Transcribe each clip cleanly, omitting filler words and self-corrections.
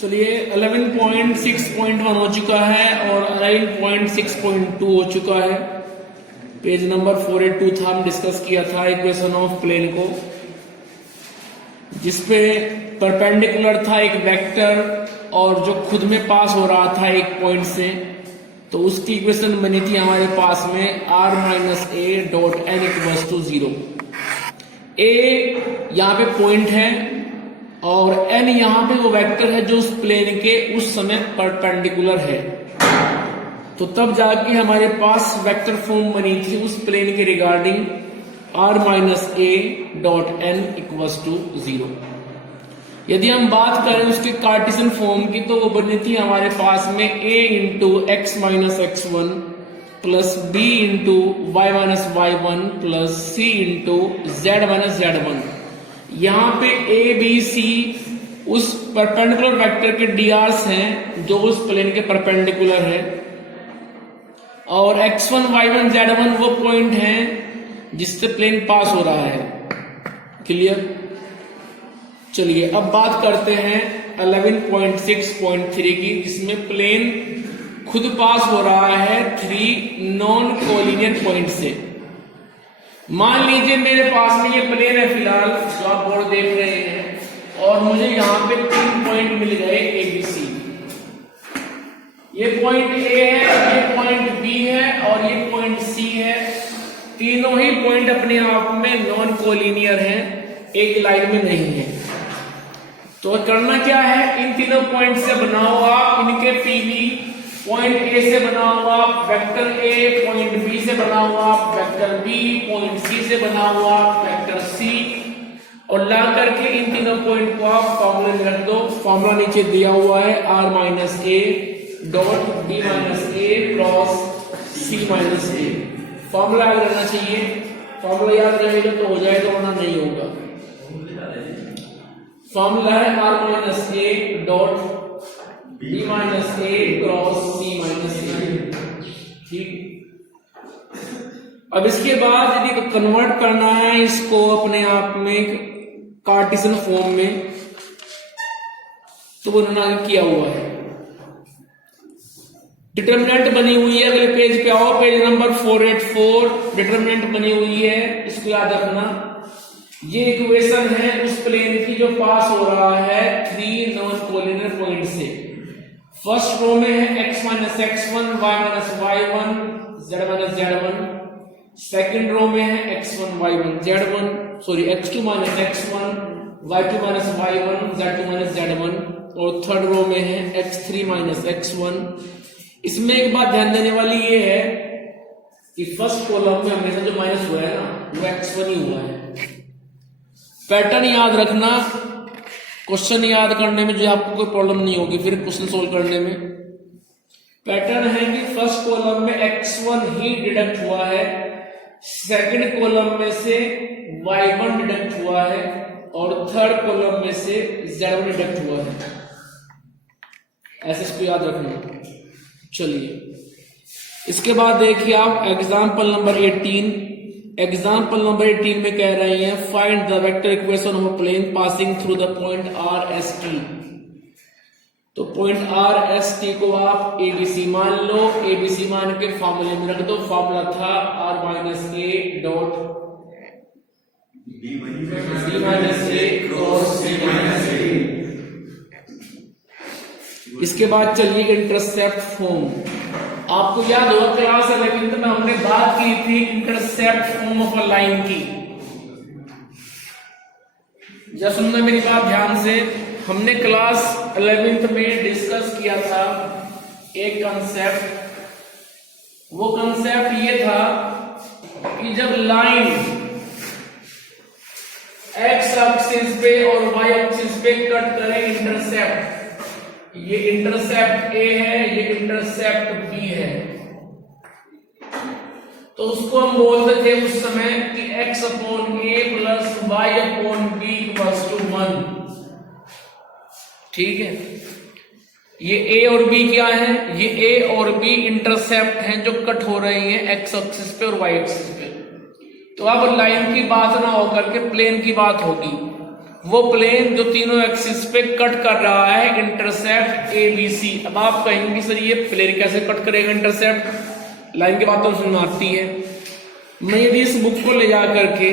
चलिए 11.6.1 हो चुका है और 11.6.2 हो चुका है। पेज नंबर 482 था, हम डिस्कस किया था इक्वेशन ऑफ प्लेन को, जिसपे परपेंडिकुलर था एक वेक्टर और जो खुद में पास हो रहा था एक पॉइंट से, तो उसकी इक्वेशन बनी थी हमारे पास में r-a.n = 0। a यहाँ पे पॉइंट है और n यहाँ पे वो वेक्टर है जो उस प्लेन के उस समय परपेंडिकुलर है। तो तब जाके हमारे पास वेक्टर फॉर्म बनी थी उस प्लेन के रिगार्डिंग r-a.n = 0। यदि हम बात करें उसके कार्टेशियन फॉर्म की, तो वो बनी थी हमारे पास में a × x - x1 plus b × y - y1 plus c × z - z1। यहाँ पे a b c उस परपेंडिकुलर वेक्टर के drs हैं जो उस प्लेन के परपेंडिकुलर है, और x1 y1 z1 वो पॉइंट हैं जिससे प्लेन पास हो रहा है। क्लियर? चलिए अब बात करते हैं 11.6.3 की, जिसमें प्लेन खुद पास हो रहा है 3 नॉन कोलिनियर पॉइंट से। मान लीजिए मेरे पास में ये प्लेन है फिलहाल जो आप बोर्ड देख रहे हैं, और मुझे यहाँ पे 3 पॉइंट मिल गए ABC। ये पॉइंट A है, ये पॉइंट B है और ये पॉइंट C है। तीनों ही पॉइंट अपने आप में नॉन कोलिनियर हैं, एक लाइन में नहीं है। तो करना क्या है, इन तीनों पॉइंट से बना हुआ इनके PV, पॉइंट A से बना हुआ वेक्टर A, पॉइंट B से बना हुआ वेक्टर B, पॉइंट C से बना हुआ वेक्टर C, और ला करके इन तीनों पॉइंट को आप फॉर्मूले में रख दो। फॉर्मूला नीचे दिया हुआ है r-a.b - a cross c - a। Formula याद रहना चाहिए, फॉर्मूला याद रहेगा तो हो जाएगा, वरना नहीं होगा। फॉर्मूला है r-a.b - a cross c - a। ठीक। अब इसके बाद यदि कन्वर्ट करना है इसको अपने आप में कार्टेशियन फॉर्म में, तो वो किया हुआ है। डिटरमिनेंट बनी हुई है, अगले पेज पे आओ, पेज नंबर 484। डिटरमिनेंट बनी हुई है, इसको याद रखना। ये इक्वेशन है उस प्लेन की जो पास हो रहा है 3 नॉन कोलिनियर पॉइंट से। फर्स्ट रो में है x - x1 y - y1 z - z1। Second row में है x1 y1 z1 x2 - x1 y2 - y1 z2 - z1, और थर्ड रो में है x3 - x1। इसमें एक बात ध्यान देने वाली ये है कि फर्स्ट कॉलम में हमेशा जो माइनस हुआ है ना, वो x1 ही हुआ है। पैटर्न याद रखना, क्वेश्चन याद करने में जो आपको कोई प्रॉब्लम नहीं होगी फिर क्वेश्चन सोल्व करने में। पैटर्न है कि फर्स्ट कॉलम में x1 ही डिडक्ट हुआ है, सेकंड कॉलम में से y1 डिडक्ट हुआ है, और थर्ड कॉलम में से z1 डिडक्ट हुआ है। ऐसे इसको याद रखना। चलिए इसके बाद देखिए आप एग्जाम्पल नंबर 18। एग्जाम्पल नंबर 18 में कह रहे हैं find the vector equation of plane passing through the point RST। तो पॉइंट RST को आप ABC मान लो, ABC मान के फॉर्मूले में रख दो। फॉर्मूला था r-a.b - a cross c - a। इसके बाद चलिए इंटरसेप्ट फॉर्म। आपको याद होगा क्लास 11th में हमने बात की थी intercept form of a line की। जब सुनना मेरी बात ध्यान से, हमने क्लास 11th में डिस्कस किया था एक कंसेप्ट। वो कंसेप्ट ये था कि जब लाइन x एक्सिस पे और y एक्सिस पे कट करे इंटरसेप्ट, ये इंटरसेप्ट A है, ये इंटरसेप्ट B है, तो उसको हम बोलते थे उस समय कि x/a प्लस y/b = 1। ठीक है, ये A और B क्या है, ये A और B इंटरसेप्ट हैं जो कट हो रहे हैं x एक्सिस पे और y एक्सिस पे। तो अब लाइन की बात ना होकर के प्लेन की बात होगी। वो प्लेन जो तीनों एक्सिस पे कट कर रहा है इंटरसेप्ट ABC। अब आप कहेंगे सर ये प्लेन कैसे कट करेगा इंटरसेप्ट, लाइन की बात तो समझ में आती है। मैं यदि इस बुक को ले जा करके,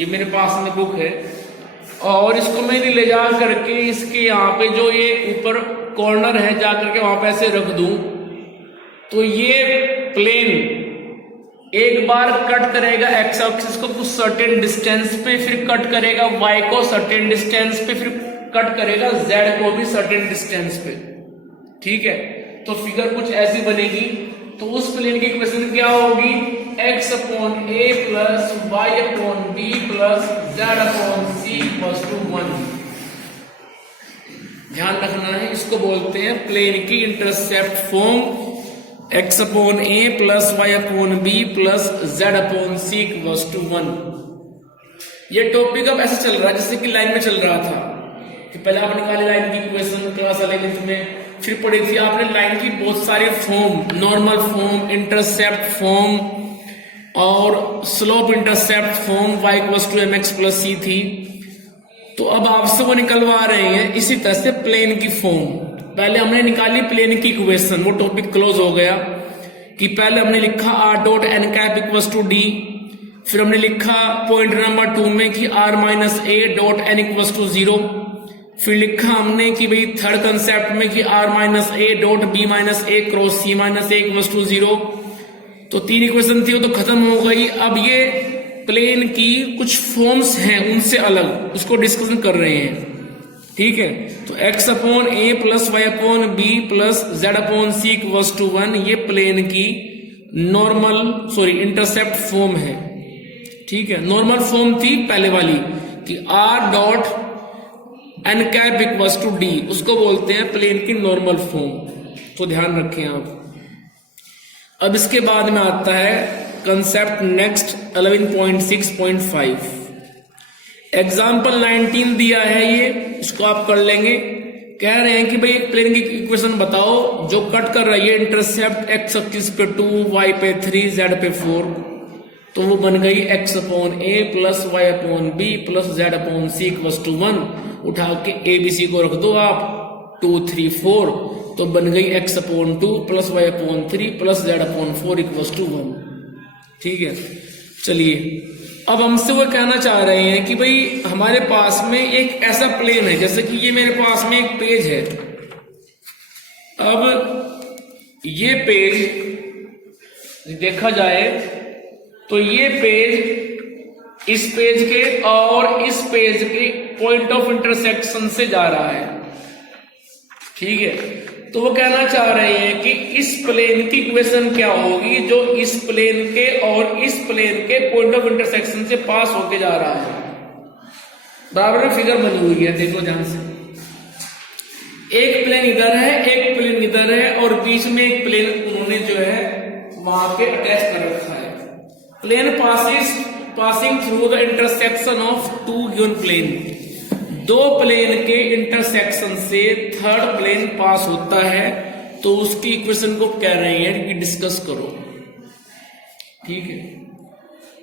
ये मेरे पास में बुक है, और इसको मैं यदि ले जा करके इसके यहाँ पे जो ये ऊपर कॉर्नर है जा करके वहां पे ऐसे रख दूं, तो ये प्लेन एक बार कट करेगा एक्स एक्सिस को कुछ सर्टेन डिस्टेंस पे, फिर कट करेगा वाई को सर्टेन डिस्टेंस पे, फिर कट करेगा जेड को भी सर्टेन डिस्टेंस पे। ठीक है, तो फिगर कुछ ऐसी बनेगी। तो उस प्लेन की इक्वेशन क्या होगी, x upon a plus y upon b plus z upon c equals to 1। ध्यान रखना है, इसको बोलते हैं प्लेन की intercept form, x upon a plus y upon b plus z upon c equals to 1। ये टॉपिक अब ऐसे चल रहा है जैसे कि लाइन में चल रहा था कि पहले आप निकाले लाइन की इक्वेशन क्लास 11th में, फिर पढ़ी थी आपने लाइन की बहुत सारे form, normal form, intercept form और slope intercept form, y equals to mx plus c थी। तो अब आपसे वो निकलवा रहे हैं इसी तरह से प्लेन की फॉर्म। पहले हमने निकाली प्लेन की इक्वेशन, वो टॉपिक क्लोज हो गया कि पहले हमने लिखा r dot n cap equals to d, फिर हमने लिखा पॉइंट नंबर 2 में कि r minus a dot n equals to 0, फिर लिखा हमने कि भाई थर्ड कंसेप्ट में कि r minus a dot b minus a cross c minus a equals to 0। तो 3 इक्वेशन थी वो तो खत्म हो गई। अब ये प्लेन की कुछ फॉर्म्स हैं उनसे अलग, उसको डिस्कशन कर रहे हैं। ठीक है, तो x upon a plus y upon b plus z upon c equals to 1 ये प्लेन की इंटरसेप्ट फॉर्म है। ठीक है, नॉर्मल फॉर्म थी पहले वाली कि r dot n cap equals to d, उसको बोलते हैं प्लेन की नॉर्मल फॉर्म। तो ध्यान रखें आप। अब इसके बाद में आता है कंसेप्ट नेक्स्ट 11.6.5। एग्जाम्पल 19 दिया है, ये इसको आप कर लेंगे। कह रहे हैं कि भाई एक प्लेन की इक्वेशन बताओ जो कट कर रही है इंटरसेप्ट x एक्सिस पे 2, y पे 3, z पे 4। तो वो बन गई x upon a plus y upon b plus z upon c equals to 1। उठा के ABC को रख दो आप 2, 3, 4, तो बन गई x upon 2 plus y upon 3 plus z upon 4 equals to 1। ठीक है, चलिए अब हमसे वो कहना चाह रहे हैं कि भाई हमारे पास में एक ऐसा प्लेन है, जैसे कि ये मेरे पास में एक पेज है। अब ये पेज देखा जाए तो ये पेज इस पेज के और इस पेज के पॉइंट ऑफ इंटरसेक्शन से जा रहा है। ठीक है, तो वो कहना चाह रहे हैं कि इस प्लेन की इक्वेशन क्या होगी जो इस प्लेन के और इस प्लेन के पॉइंट ऑफ इंटरसेक्शन से पास होके जा रहा है। बराबर में फिगर बनी हुई है, देखो ध्यान से। एक प्लेन इधर है, एक प्लेन इधर है, और बीच में एक प्लेन उन्होंने जो है वहां के अटैच कर रखा है। Plane passing through the intersection of two given plane. दो प्लेन के इंटरसेक्शन से थर्ड प्लेन पास होता है, तो उसकी इक्वेशन को कह रहे हैं कि डिस्कस करो। ठीक है,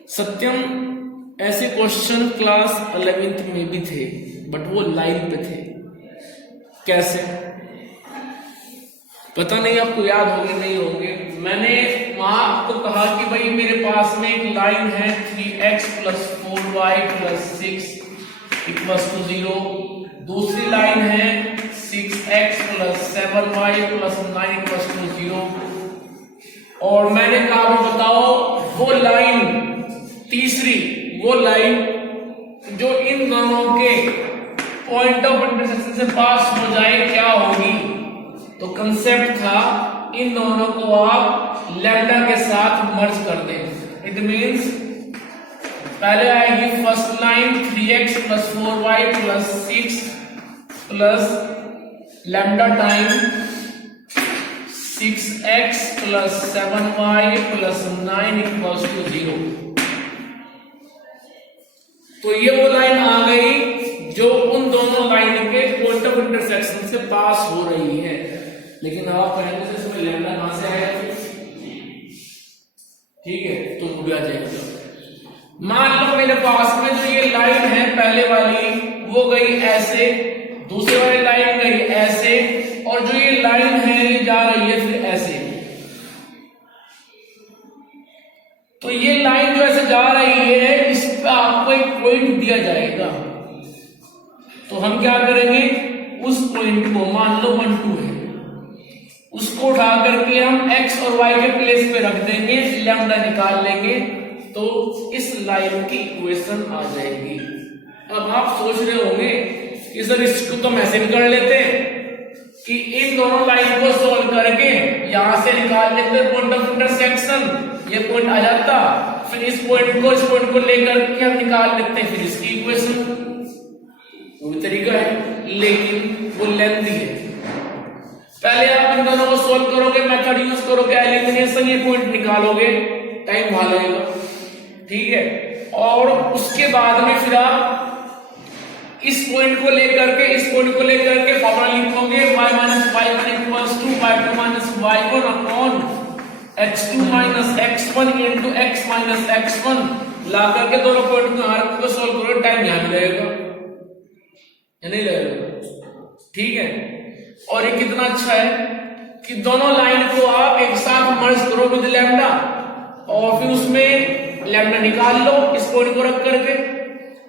सत्यम ऐसे क्वेश्चन क्लास 11th में भी थे, बट वो लाइन पे थे। कैसे पता नहीं, आपको याद होंगे नहीं होंगे। मैंने वहां आपको कहा कि भाई मेरे पास में एक लाइन है 3x plus 4y plus 6 equals to 0। दूसरी लाइन है 6x plus 7y plus 9 equals to 0। और मैंने कहा बताओ वो लाइन, तीसरी वो लाइन जो इन दोनों के पॉइंट ऑफ इंटरसेक्शन से पास हो जाए क्या होगी। तो कंसेप्ट था इन दोनों को आप लैम्डा के साथ मर्ज कर दें। इट मींस पहले आएगी first line 3x plus 4y plus 6 plus lambda time 6x plus 7y plus 9 equals to 0। तो ये वो लाइन आ गई जो उन दोनों लाइन के पॉइंट ऑफ इंटरसेक्शन से पास हो रही है। लेकिन आप पहले से इसमें लैम्डा कहां से आया? ठीक है, तो उड़ जाएगा। मान लो मेरे पास में जो ये लाइन है पहले वाली वो गई ऐसे, दूसरी वाली लाइन गई ऐसे, और जो ये लाइन है ये जा रही है फिर ऐसे। तो ये लाइन जो ऐसे जा रही है इस पे आपको एक पॉइंट दिया जाएगा। तो हम क्या करेंगे, उस पॉइंट को मान लो 1 2 है, उसको उठा करके हम x और y के प्लेस पे रख देंगे, लैम्डा निकाल लेंगे, तो इस लाइन की इक्वेशन आ जाएगी। अब आप सोच रहे होंगे कि सर इसको तो हम ऐसे भी कर लेते कि इन दोनों लाइन को सोल्व करके यहां से निकाल लेते पॉइंट ऑफ इंटरसेक्शन, ये पॉइंट आ जाता, फिर इस पॉइंट को लेकर के हम निकाल लेते हैं फिर इसकी इक्वेशन। वो भी तरीका है लेकिन वो लेंथी है। पहले आप इन दोनों को सोल्व करोगे, मेथड यूज करोगे एलिमिनेशन, ये पॉइंट निकालोगे, टाइम वहां लगेगा, ठीक है। और उसके बाद में फिर आप इस पॉइंट को लेकर के फॉर्मूला लिखोगे y minus y1 equals to y2 minus y1 upon x2 minus x1 into x minus x1, ला करके दोनों पॉइंट को हर को सोल्व करो, टाइम यहां भी लगेगा या नहीं लगेगा, ठीक है। और ये कितना अच्छा है कि दोनों लाइन को आप एक साथ मर्ज करो विद लैम्डा, और फिर उसमें लैम्डा निकाल लो इस पॉइंट को रख करके,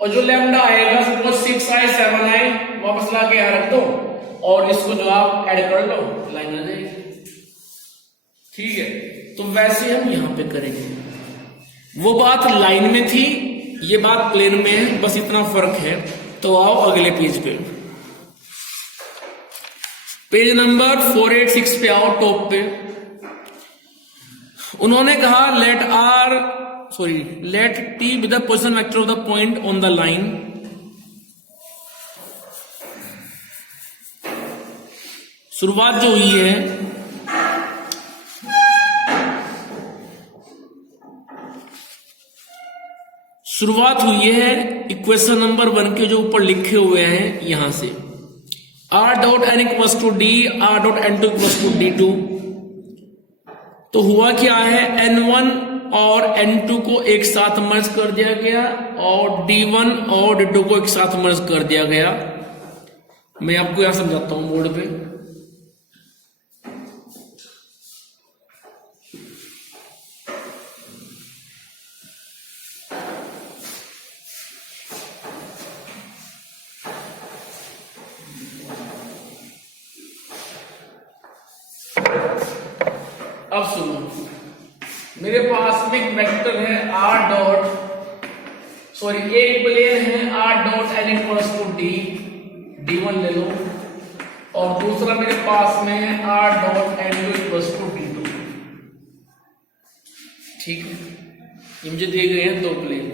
और जो लैम्डा आएगा सपोज 6 आए 7 आए वापस ला के यहां रख दो, और इसको जो आप ऐड कर लो, लाइन आ जाएगी, ठीक है। तो वैसे हम यहां पे करेंगे। वो बात लाइन में थी, ये बात प्लेन में है, बस इतना फर्क है। तो आओ अगले पेज पे, पेज नंबर 486 पे आओ, टॉप पे। उन्होंने कहा late t be the position vector of the point on the line शुरुआत जो हुई है इक्वेशन नंबर 1 के जो ऊपर लिखे हुए हैं यहां से, r dot n equals to d, r dot n2 equals to d2। तो हुआ क्या है, n1 और n2 को एक साथ मर्ज कर दिया गया, और d1 और d2 को एक साथ मर्ज कर दिया गया। मैं आपको यहां समझाता हूं बोर्ड पे। अब सुनो, मेरे पास में एक वेक्टर है एक प्लेन है r dot n equals to d, d1 ले लो, और दूसरा मेरे पास में है r dot n2 equals to d2, ठीक है। ये मुझे दिए गए हैं दो प्लेन।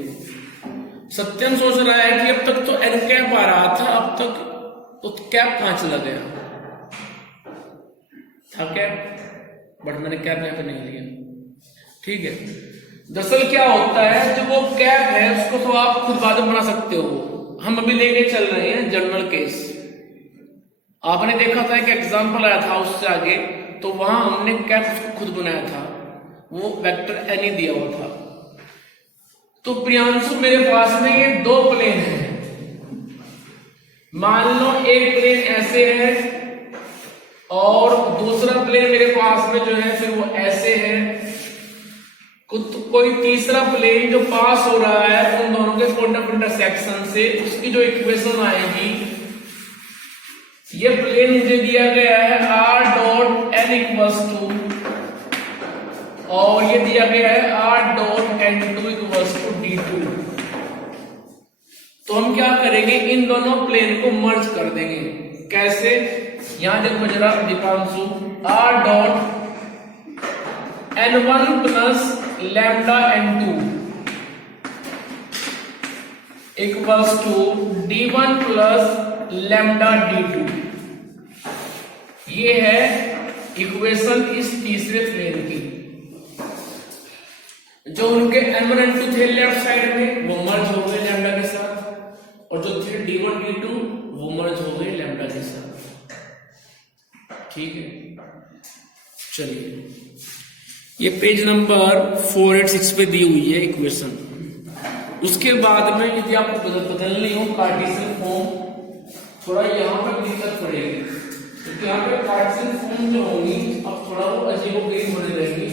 सत्यम सोच रहा है कि अब तक तो n कैप आ रहा था, अब तक तो कैप कहां चला गया था कैप, बट मैंने कैप यहां पे नहीं लिया, ठीक है। दरअसल क्या होता है, जो वो कैप है उसको तो आप खुद बाद में बना सकते हो। हम अभी लेके चल रहे हैं जनरल केस। आपने देखा था कि एग्जांपल आया था उससे आगे, तो वहां हमने कैप उसको खुद बनाया था, वो वेक्टर एन ही दिया हुआ था। तो प्रियांशु मेरे पास में ये दो प्लेन है, मान लो एक प्लेन ऐसे है और दूसरा प्लेन मेरे पास में जो है फिर वो ऐसे है। कोई तीसरा प्लेन जो पास हो रहा है उन दोनों के पॉइंट ऑफ इंटरसेक्शन से, उसकी जो इक्वेशन आएगी, ये प्लेन मुझे दिया गया है r dot n equals to, और ये दिया गया है r dot n2 equals to d2। तो हम क्या करेंगे, इन दोनों प्लेन को मर्ज कर देंगे। कैसे, यहां देखो जरा Deepanshu, r dot n1 plus lambda n2 equals to d1 plus lambda d2। ये है इक्वेशन इस तीसरे प्लेन की। जो उनके m1 n2 थे लेफ्ट साइड में वो मर्ज हो गए लैम्डा के साथ, और जो थे d1 d2 वो मर्ज हो गए लैम्डा के साथ, ठीक है। चलिए, ये पेज नंबर 486 पे दी हुई है इक्वेशन। उसके बाद में यदि आपको बदलनी हो कार्टेशियन फॉर्म, थोड़ा यहाँ पर दिक्कत पड़ेगी क्योंकि यहाँ पे कार्टेशियन फॉर्म जो होगी अब थोड़ा वो अजीबोगरीब होने लगेगी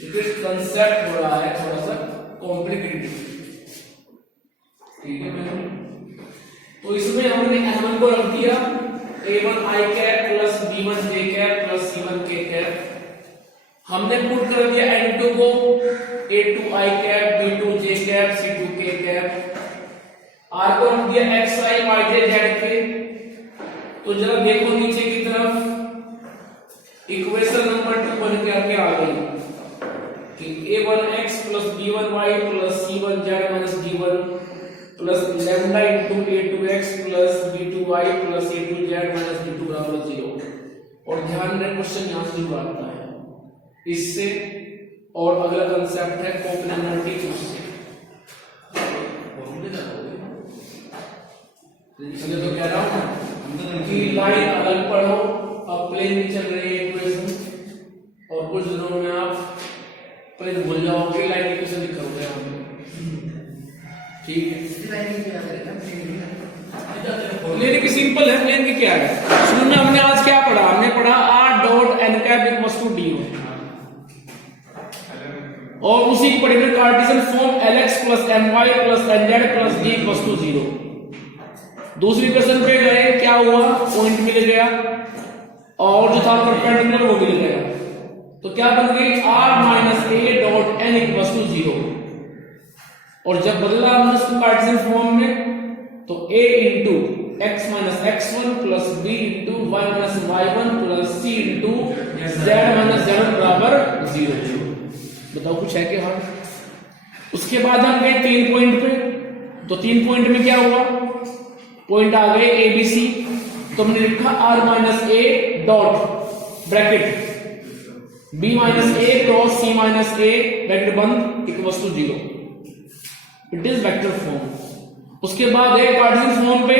क्योंकि कंसेप्ट हो रहा है थोड़ा सा कॉम्प्लिकेटेड। ठीक है मैम, तो इसमें हमने n1 को रख दिया a1 i cap plus b1 j cap plus c1 k cap. हमने पुट कर दिया n2 को a2 i cap b2 j cap c2 k cap. r को रख दिया xi yj z के। तो जरा देखो नीचे की तरफ इक्वेशन नंबर 2 बन के आके आ गई कि a1x plus b1y plus c1z minus d1 plus lambda into a2x plus b2y plus a2z minus d2 बराबर 0। और ध्यान रहे क्वेश्चन यहां से आता है इससे, और अगला कंसेप्ट है कोप्लेनरिटी उससे। इसलिए तो कह रहा हूं कि लाइन अलग पढ़ो, अब प्लेन में चल रही है इक्वेशन और कुछ दिनों में आप प्लेन भूल जाओगे, लाइन इक्वेशन लिखोगे आप। ठीक है, प्लेन की सिंपल है, प्लेन की क्या है। शुरू में हमने आज क्या पढ़ा, हमने पढ़ा r dot n cap equals to d1 और उसी की पढ़ी में Cartesian form lx plus my plus nz plus d equals to 0। दूसरी क्वेश्चन पे गए, क्या हुआ, पॉइंट मिल गया और जो था परपेंडिकुलर वो मिल गया, तो क्या बन गई r minus a dot n equals to 0। और जब बदला हमने उसको कार्टेशियन फॉर्म में तो a into x minus x1 plus b into y minus y1 plus c into z minus z1 बराबर 0। बताओ कुछ है क्या हाल। उसके बाद हम गए 3 पॉइंट पे, तो 3 पॉइंट में क्या हुआ, पॉइंट आ गए ए बी सी, तो हमने लिखा r minus a dot bracket b minus a cross c minus a bracket बंद equals to 0। It is vector form. उसके बाद एक कार्टेशियन फॉर्म पे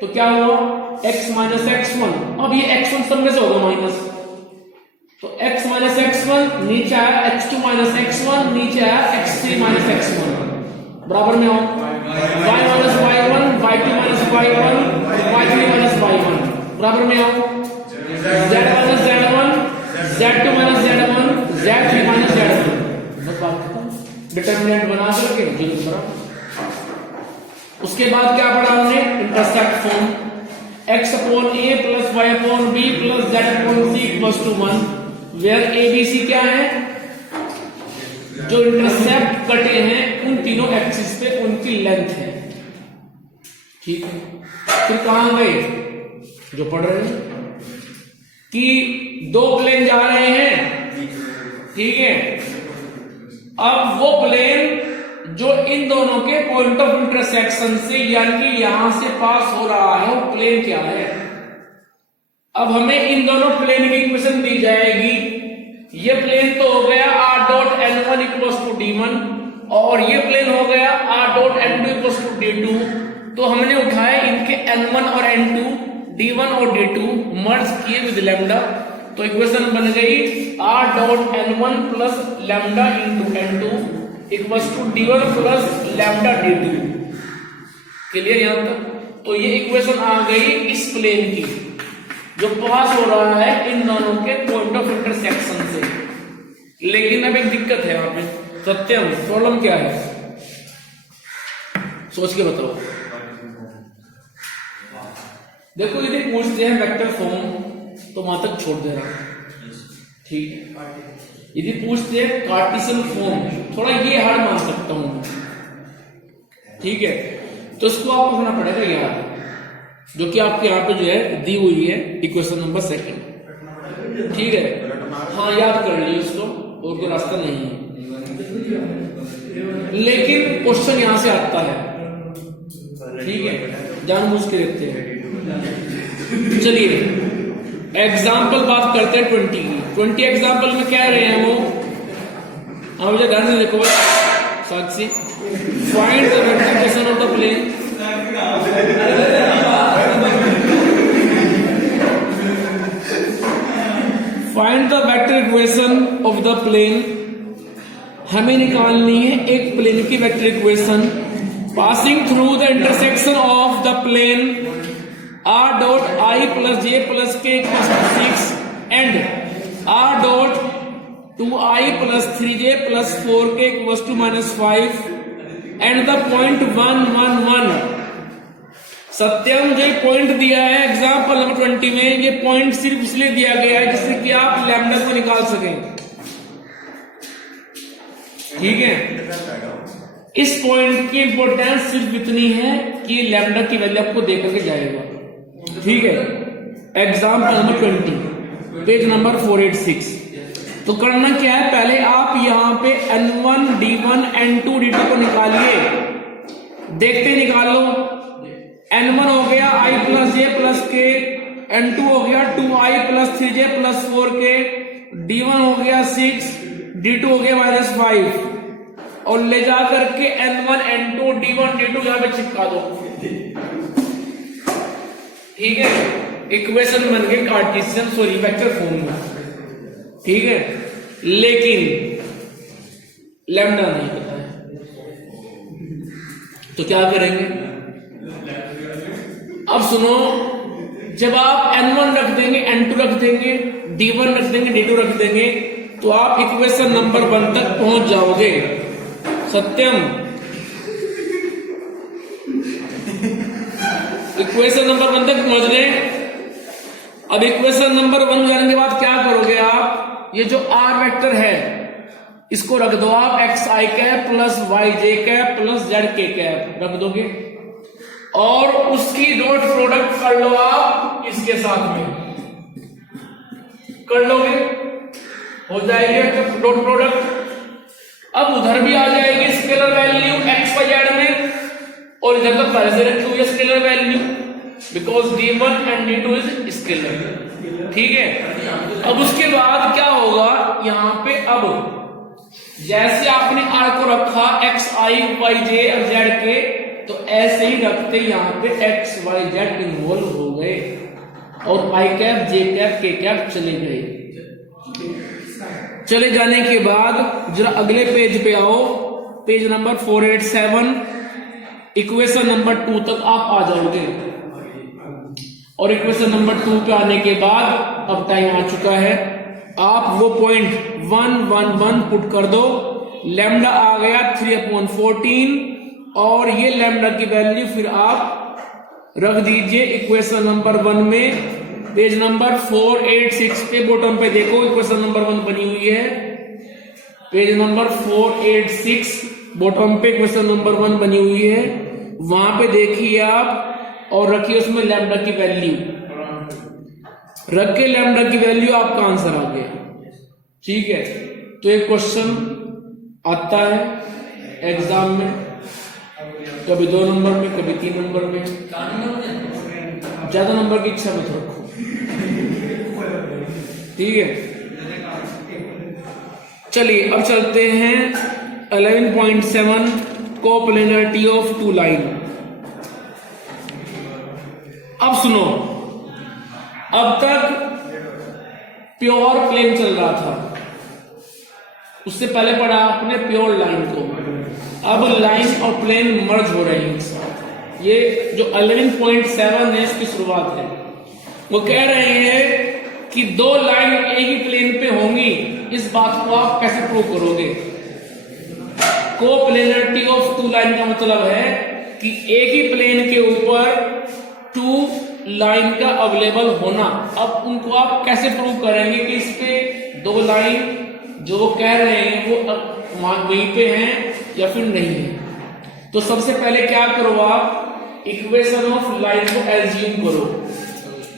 तो क्या हुआ x माइनस x1, अब ये x1 सब में से होगा माइनस, तो x माइनस x1 नीचे आया x2 माइनस x1 नीचे आया x3 माइनस x1 बराबर में हो y minus y1 y2 minus y1 y3 minus y1 बराबर में हो z minus z1 z2 minus z1 z3 minus z1। बस बात खत्म, डिटरमिनेंट बना करके जो दूसरा। उसके बाद क्या पढ़ा हमने, intersect form x upon a plus y upon b plus z upon c equals to 1, where a b c क्या है, जो इंटरसेप्ट कटे हैं उन तीनों एक्सिस पे उनकी लेंथ है। ठीक है, फिर कहां गए, जो पढ़ रहे हैं कि दो प्लेन जा रहे हैं। ठीक है, अब वो प्लेन जो इन दोनों के पॉइंट ऑफ इंटरसेक्शन से यानी यहां से पास हो रहा है वो प्लेन क्या है। अब हमें इन दोनों प्लेन की इक्वेशन दी जाएगी। ये प्लेन तो हो गया r dot n1 equals to d1 और ये प्लेन हो गया r dot n2 equals to d2। तो हमने उठाए इनके n1 और n2, d1 और d2 मर्ज किए विद लैम्डा, तो इक्वेशन बन गई r dot n1 plus lambda into n2 equals to d1 plus lambda d2। Clear यहां तक। तो ये इक्वेशन आ गई इस प्लेन की जो पास हो रहा है इन दोनों के पॉइंट ऑफ इंटरसेक्शन से। लेकिन अब एक दिक्कत है वहां पे, सत्यम प्रॉब्लम क्या है, सोच के बताओ। देखो यदि पूछते हैं वेक्टर फॉर्म तो वहां तक छोड़ दे रहा, ठीक है। यदि पूछते हैं कार्टेशियन फॉर्म, थोड़ा ये हार्ड मान सकता हूं, ठीक है, तो इसको आपको करना पड़ेगा याद, जो कि आपके यहाँ पे जो है दी हुई है इक्वेशन नंबर 2। ठीक है, हाँ याद कर लियो इसको, और कोई रास्ता नहीं है। लेकिन क्वेश्चन यहां से आता है, ठीक है, जानबूझ के देखते हैं। चलिए एग्जाम्पल बात करते हैं 20 की। 20 एग्जाम्पल में क्या रहे हैं वो, हाँ मुझे ध्यान से देखो Sakshi. Find the vector equation of the plane, find the vector equation of the plane. हमें निकालनी है एक प्लेन की vector equation passing through the intersection of the plane r dot I plus j plus k equals to 6 and r dot 2I plus 3j plus 4k equals to -5 and the point 1 1 1। सत्यम जो point दिया है example number 20 में, ये point सिर्फ इसलिए दिया गया है जिससे कि आप लैम्डा को निकाल सकें। ठीक है, इस पॉइंट की इंपॉर्टेंस सिर्फ इतनी है कि लैम्डा की वैल्यू आपको दे करके जाएगा। ठीक है, एग्जाम्पल नंबर 20 पेज नंबर 486। तो करना क्या है, पहले आप यहां पे n1 d1 n2 d2 को निकालिए, देखते निकालो। n1 हो गया I प्लस जे प्लस के, n2 हो गया 2I plus 3j plus 4k, d1 हो गया 6, d2 हो गया -5 और ले जा करके n1 n2 d1 d2 यहां पे चिपका दो। ठीक है, इक्वेशन बन गए कार्टेशियन सॉरी वेक्टर फॉर्म में। ठीक है, लेकिन लैम्डा नहीं पता है तो क्या करेंगे। अब सुनो, जब आप n1 रख देंगे, n2 रख देंगे, d1 रख देंगे, d2 रख देंगे तो आप इक्वेशन नंबर 1 तक पहुंच जाओगे। सत्यम, इक्वेशन नंबर 1 तक पहुंच गए। अब इक्वेशन नंबर 1 जाने के बाद क्या करोगे आप, ये जो r वेक्टर है इसको रख दो आप xi cap plus yj cap plus zk cap रख दोगे और उसकी डॉट प्रोडक्ट कर लो आप इसके साथ में, कर लोगे, हो जाएगी डॉट प्रोडक्ट। अब उधर भी आ जाएगी scalar value x y z में और इधर तो पहले से रखी हुई है scalar value because d1 and d2 is scalar. ठीक है, अब उसके बाद क्या होगा, यहां पे अब जैसे आपने r को रखा xi yj और zk तो ऐसे ही रखते यहां पे x y z इन्वॉल्व हो गए और i cap j cap k cap चले गए। चले जाने के बाद जरा अगले पेज पे आओ, पेज नंबर 487, इक्वेशन नंबर 2 तक आप आ जाओगे और इक्वेशन नंबर 2 पे आने के बाद अब टाइम आ चुका है, आप वो पॉइंट 1 1 1 पुट कर दो, लैम्डा आ गया 3/14 और ये लैम्डा की वैल्यू फिर आप रख दीजिए इक्वेशन नंबर 1 में। पेज नंबर 486 पे बॉटम पे देखो इक्वेशन नंबर 1 बनी हुई है, पेज नंबर 486 बॉटम पे इक्वेशन नंबर 1 बनी हुई है, वहां पे देखिए आप और रखिए उसमें लैम्डा की वैल्यू, रख के लैम्डा की वैल्यू आपका आंसर आ गया। ठीक है, तो एक क्वेश्चन आता है एग्जाम में, कभी 2 नंबर में, कभी 3 नंबर में, ज्यादा नंबर की इच्छा मत रखो। ठीक है, चलिए अब चलते हैं 11.7 कोप्लेनरिटी ऑफ टू लाइन। अब सुनो, अब तक प्योर प्लेन चल रहा था, उससे पहले पढ़ा आपने प्योर लाइन को, अब लाइन और प्लेन मर्ज हो रहे हैं एक साथ। ये जो 11.7 है इसकी शुरुआत है, वो कह रहे हैं कि 2 लाइन एक ही प्लेन पे होंगी, इस बात को आप कैसे प्रूव करोगे। कोप्लेनरिटी ऑफ टू लाइन का मतलब है कि एक ही प्लेन के ऊपर 2 लाइन का अवेलेबल होना। अब उनको आप कैसे प्रूव करेंगे कि इस पे 2 लाइन जो वो कह रहे हैं वो वहीं पे हैं या फिर नहीं है। तो सबसे पहले क्या करो, आप इक्वेशन ऑफ लाइन को एज्यूम करो।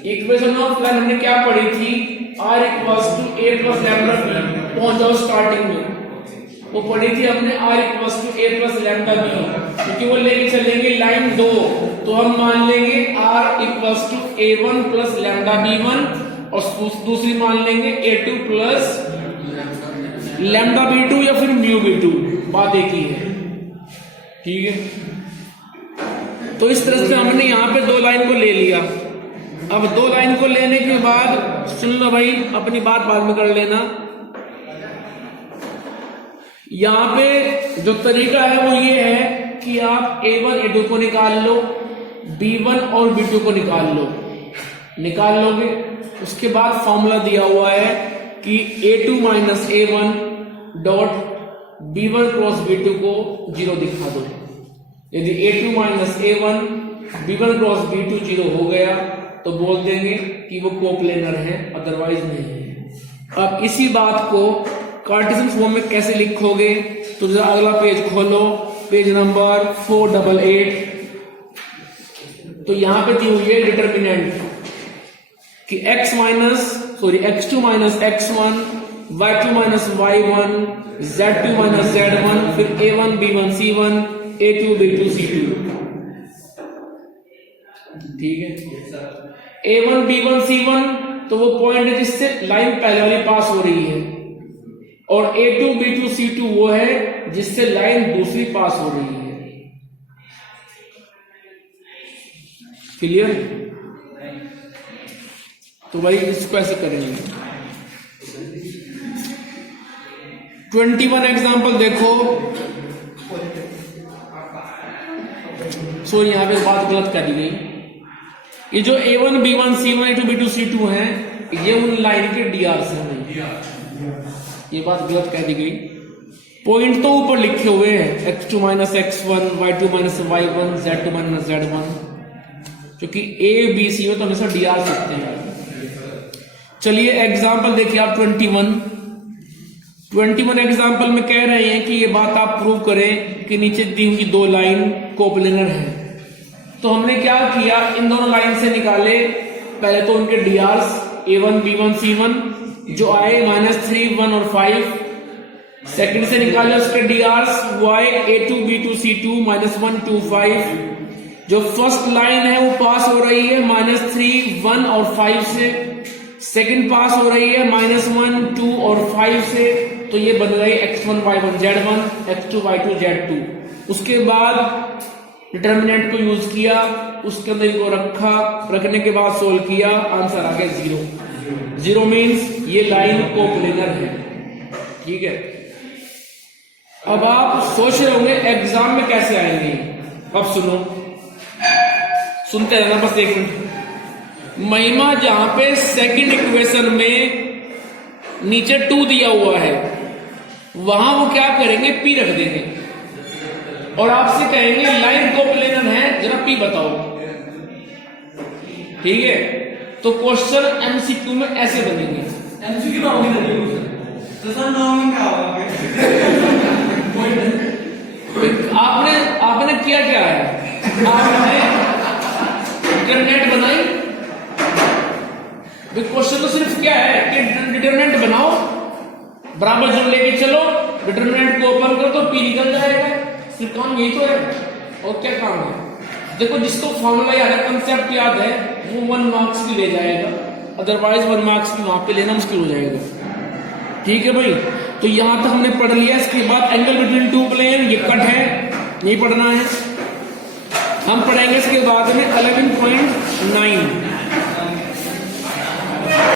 इक्वेशन ऑफ लाइन हमने क्या पढ़ी थी, r equals to a plus lambda b, पहुंच जाओ स्टार्टिंग में, वो पढ़ी थी हमने r equals to a plus lambda b, क्योंकि वो लेके चलेंगे लाइन 2 तो हम मान लेंगे r equals to a1 plus lambda b1 और दूसरी मान लेंगे a2 प्लस लैम्डा b2 या फिर म्यू b2, बात एक ही है। ठीक है, तो इस तरह से हमने यहां पे 2 लाइन को ले लिया। अब 2 लाइन को लेने के बाद सुन लो भाई, अपनी बात बाद में कर लेना। यहां पे जो तरीका है वो ये है कि आप A1 A2 को निकाल लो, B1 और B2 को निकाल लो, निकाल लोगे। उसके बाद फॉर्मूला दिया हुआ है कि A2 minus A1 dot B1 cross B2 को 0 दिखा दो। यदि A2 minus A1 B1 cross B2 0 हो गया तो बोल देंगे कि वो कोप्लेनर है, अदरवाइज नहीं है। अब इसी बात को कार्टेशियन फॉर्म में कैसे लिखोगे, तो जरा अगला पेज खोलो, पेज नंबर 488। तो यहां पे दी हुई है डिटर्मिनेंट कि x2 minus x1, y2 minus y1, z2 minus z1, फिर a1 b1 c1, a2 b2 c2। ठीक है, a1 b1 c1 तो वो पॉइंट है जिससे लाइन पहले वाली पास हो रही है, और a2 b2 c2 वो है जिससे लाइन दूसरी पास हो रही है। क्लियर? तो भाई इसको ऐसे करेंगे। 21 एग्जांपल देखो। सो यहां पे बात गलत कर दी गई। ये जो A1 B1 C1 A2 B2 C2 है, ये उन लाइन के DRs हैं। ये बात गलत कह दी गई। पॉइंट तो ऊपर लिखे हुए हैं, x2 minus x1, y2 minus y1, z2 minus z1, क्योंकि A B C में तो हमेशा DR सकते हैं। चलिए एग्जाम्पल देखिए आप 21 एग्जाम्पल में कह रहे हैं कि ये बात आप प्रूव करें कि नीचे दी हुई दो लाइन कोप्लेनर है। तो हमने क्या किया, इन दोनों लाइन से निकाले पहले तो उनके DRs A1 B1 C1 जो आए -3 1 और 5। सेकंड से निकाले उसके DRs Y A2 B2 C2 -1 2 5। जो फर्स्ट लाइन है वो पास हो रही है -3 1 और 5 से, सेकंड पास हो रही है -1 2 और 5 से। तो ये बन गई x1 y1 z1, x2 y2 z2। उसके बाद डिटर्मिनेंट को यूज किया, उसके अंदर इनको रखा, रखने के बाद सोल्व किया, आंसर आ गया 0। 0 मीन्स ये लाइन कोप्लेनर है। ठीक है, अब आप सोच रहे होंगे एग्जाम में कैसे आएंगे। अब सुनो, सुनते रहना बस एक मिनट। महिमा जहां पे सेकंड इक्वेशन में नीचे 2 दिया हुआ है, वहां वो क्या करेंगे, P रख देंगे और आपसे कहेंगे लाइन कोप्लेनर है, जरा P बताओ। ठीक है, तो क्वेश्चन MCQ में ऐसे बनेंगे। MCQ में आपने किया क्या है, आपने डिटरमिनेंट बनाई। क्वेश्चन तो सिर्फ क्या है कि डिटरमिनेंट बनाओ, बराबर जब लेके चलो, डिटरमिनेंट को ओपन करो तो P निकल जाएगा। सिर्फ काम यही तो है, और क्या काम है। देखो जिसको फॉर्मूला याद है, कंसेप्ट याद है, वो 1 मार्क्स की ले जाएगा, अदरवाइज 1 मार्क्स की वहां पे लेना मुश्किल हो जाएगा। ठीक है भाई, तो यहां तक हमने पढ़ लिया। इसके बाद एंगल बिटवीन टू प्लेन, ये कट है, नहीं पढ़ना है। हम पढ़ेंगे इसके बाद में 11.9